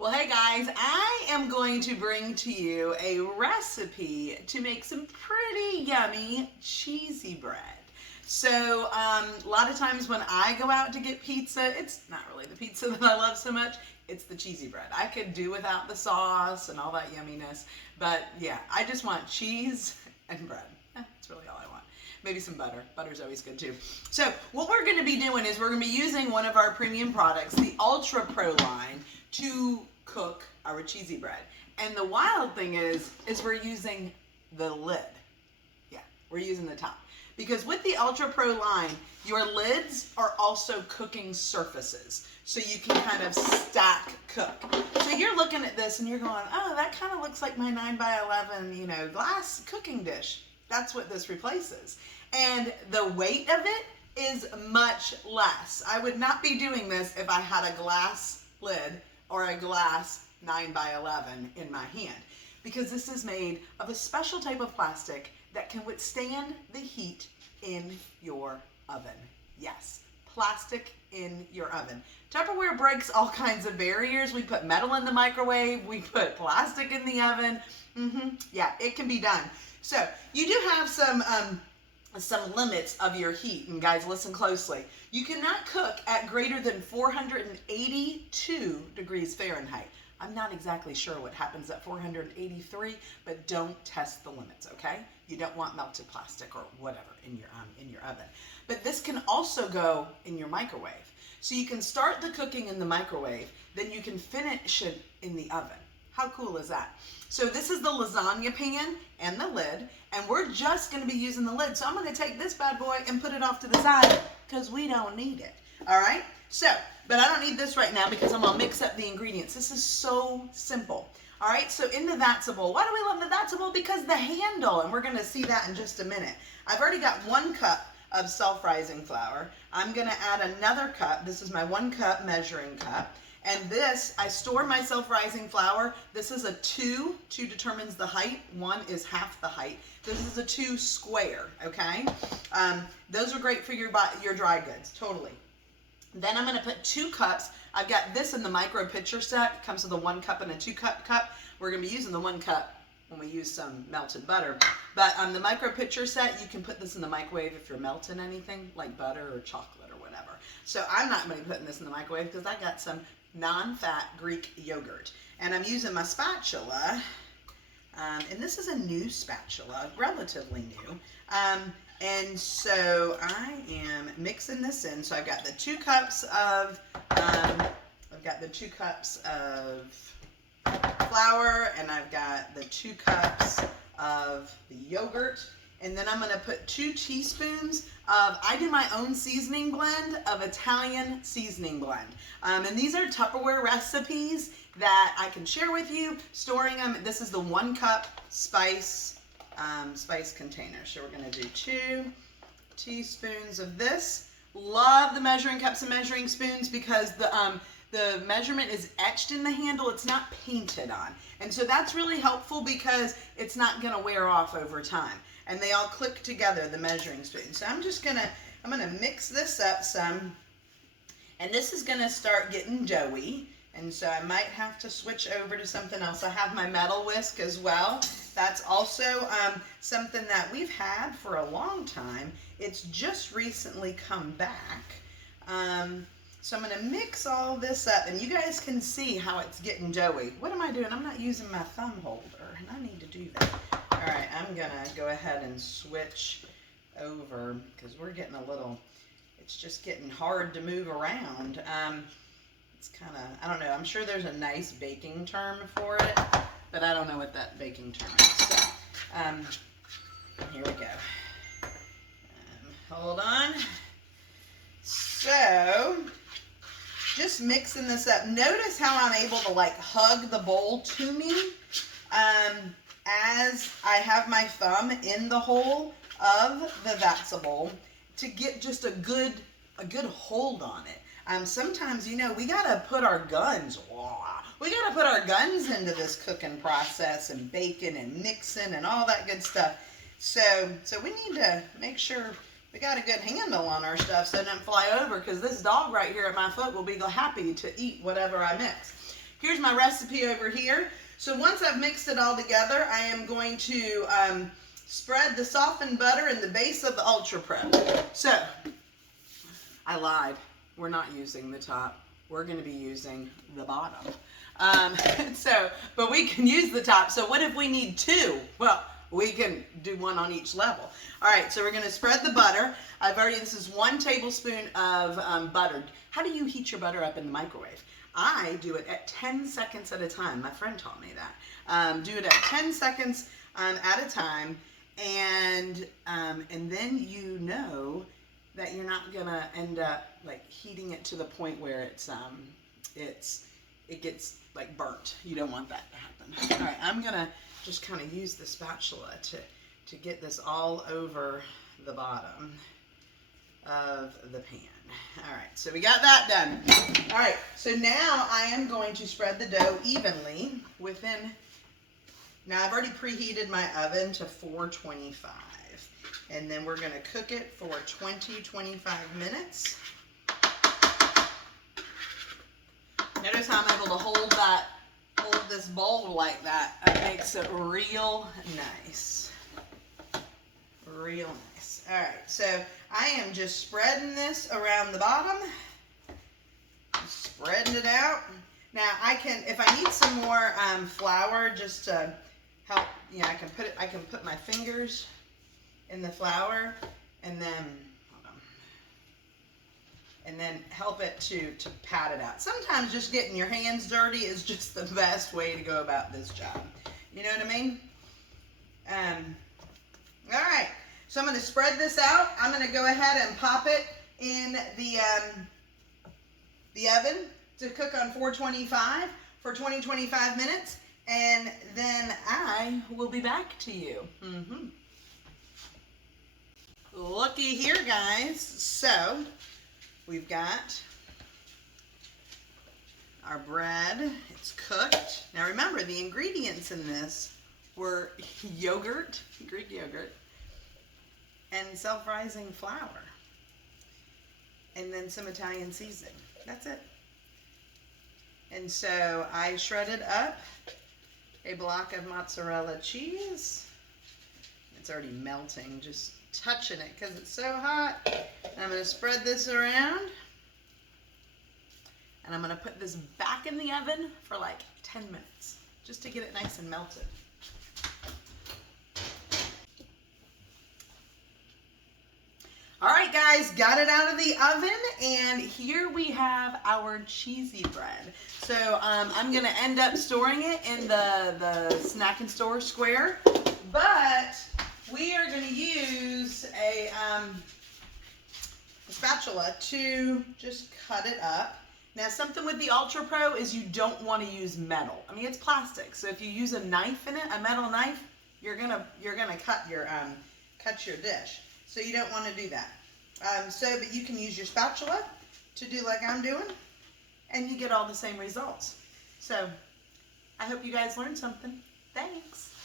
Well, hey guys, I am going to bring to you a recipe to make some pretty yummy cheesy bread. So, a lot of times when I go out to get pizza, it's not really the pizza that I love so much, it's the cheesy bread. I could do without the sauce and all that yumminess, but yeah, I just want cheese and bread. That's really all I want. Maybe some butter. Butter's always good too. So, what we're going to be doing is we're going to be using one of our premium products, the Ultra Pro line, to cook our cheesy bread. And the wild thing is we're using the lid. Yeah, we're using the top. Because with the Ultra Pro line, your lids are also cooking surfaces. So you can kind of stack cook. So you're looking at this and you're going, oh, that kind of looks like my 9x11, glass cooking dish. That's what this replaces. And the weight of it is much less. I would not be doing this if I had a glass lid or a glass 9x11 in my hand, because this is made of a special type of plastic that can withstand the heat in your oven. Yes, plastic in your oven. Tupperware breaks all kinds of barriers. We put metal in the microwave, we put plastic in the oven. Yeah, it can be done. So you do have some limits of your heat, and guys, listen closely. You cannot cook at greater than 482 degrees Fahrenheit. I'm not exactly sure what happens at 483, but don't test the limits, okay? You don't want melted plastic or whatever in your oven. But this can also go in your microwave. So you can start the cooking in the microwave, then you can finish it in the oven. How cool is that? So this is the lasagna pan and the lid, and we're just going to be using the lid. So I'm going to take this bad boy and put it off to the side because we don't need it. All right? So, but I don't need this right now because I'm going to mix up the ingredients. This is so simple. All right? So in the Vatsable, why do we love the Vatsable? Because the handle, and we're going to see that in just a minute. I've already got 1 cup of self-rising flour. I'm going to add another cup. This is my 1 cup measuring cup. And this, I store my self-rising flour. This is a 2. 2 determines the height. 1 is half the height. This is a 2 square, okay? Those are great for your dry goods, totally. Then I'm going to put 2 cups. I've got this in the micro pitcher set. It comes with a 1 cup and a 2 cup cup. We're going to be using the 1 cup when we use some melted butter. But on the micro pitcher set, you can put this in the microwave if you're melting anything like butter or chocolate or whatever. So I'm not going to be putting this in the microwave because I got some non-fat Greek yogurt. And I'm using my spatula, and this is a new spatula, relatively new. And so I am mixing this in. So I've got the 2 cups of, flour, and I've got the 2 cups of the yogurt. And then I'm going to put 2 teaspoons of, I do my own seasoning blend of Italian seasoning blend. And these are Tupperware recipes that I can share with you, storing them. This is the 1 cup spice container. So we're going to do 2 teaspoons of this. Love the measuring cups and measuring spoons because the measurement is etched in the handle. It's not painted on. And so that's really helpful because it's not going to wear off over time. And they all click together, the measuring spoon. So I'm going to mix this up some. And this is going to start getting doughy. And so I might have to switch over to something else. I have my metal whisk as well. That's also something that we've had for a long time. It's just recently come back. So I'm going to mix all this up, and you guys can see how it's getting doughy. What am I doing? I'm not using my thumb holder, and I need to do that. All right, I'm going to go ahead and switch over because we're getting a little, it's just getting hard to move around. It's kind of, I don't know, I'm sure there's a nice baking term for it, but I don't know what that baking term is. So, here we go. Hold on. So, just mixing this up. Notice how I'm able to like hug the bowl to me as I have my thumb in the hole of the Vatsable to get just a good hold on it. Sometimes, we gotta put our guns. We gotta put our guns into this cooking process and baking and mixing and all that good stuff. So we need to make sure we got a good handle on our stuff so it doesn't fly over, because this dog right here at my foot will be happy to eat whatever I mix. here's my recipe over here. So once I've mixed it all together, I am going to spread the softened butter in the base of the Ultra Pro. So, I lied. We're not using the top. We're going to be using the bottom. But we can use the top. So what if we need two? Well, we can do one on each level. All right, so we're going to spread the butter. This is 1 tablespoon of butter. How do you heat your butter up in the microwave? I do it at 10 seconds at a time. My friend taught me that. Do it at 10 seconds at a time, and then you know that you're not gonna end up like heating it to the point where it gets like burnt. You don't want that to happen. All right, I'm gonna just kind of use the spatula to get this all over the bottom of the pan. All right, so we got that done. All right, so now I am going to spread the dough evenly within. Now I've already preheated my oven to 425. And then we're going to cook it for 20-25 minutes. Notice how I'm able to hold this bowl like that. It makes it real nice. Real nice. All right, so I am just spreading this around the bottom. Spreading it out. Now I can, if I need some more flour, just to help, I can put my fingers in the flour, and then help it to pat it out. Sometimes just getting your hands dirty is just the best way to go about this job. You know what I mean? All right, so I'm going to spread this out. I'm going to go ahead and pop it in the oven to cook on 425 for 20-25 minutes, and then I will be back to you. Looky here, guys. So we've got our bread. It's cooked. Now remember, the ingredients in this were yogurt, Greek yogurt, and self-rising flour, and then some Italian seasoning. That's it. And so I shredded up a block of mozzarella cheese. It's already melting, just touching it because it's so hot. And I'm going to spread this around, and I'm going to put this back in the oven for like 10 minutes just to get it nice and melted. All right, guys, got it out of the oven, and here we have our cheesy bread. So I'm going to end up storing it in the snack and store square, but we are going to use a spatula to just cut it up. Now, something with the Ultra Pro is you don't want to use metal. I mean, it's plastic, so if you use a knife in it, a metal knife, you're gonna cut your dish. So you don't want to do that. But you can use your spatula to do like I'm doing, and you get all the same results. So I hope you guys learned something. Thanks.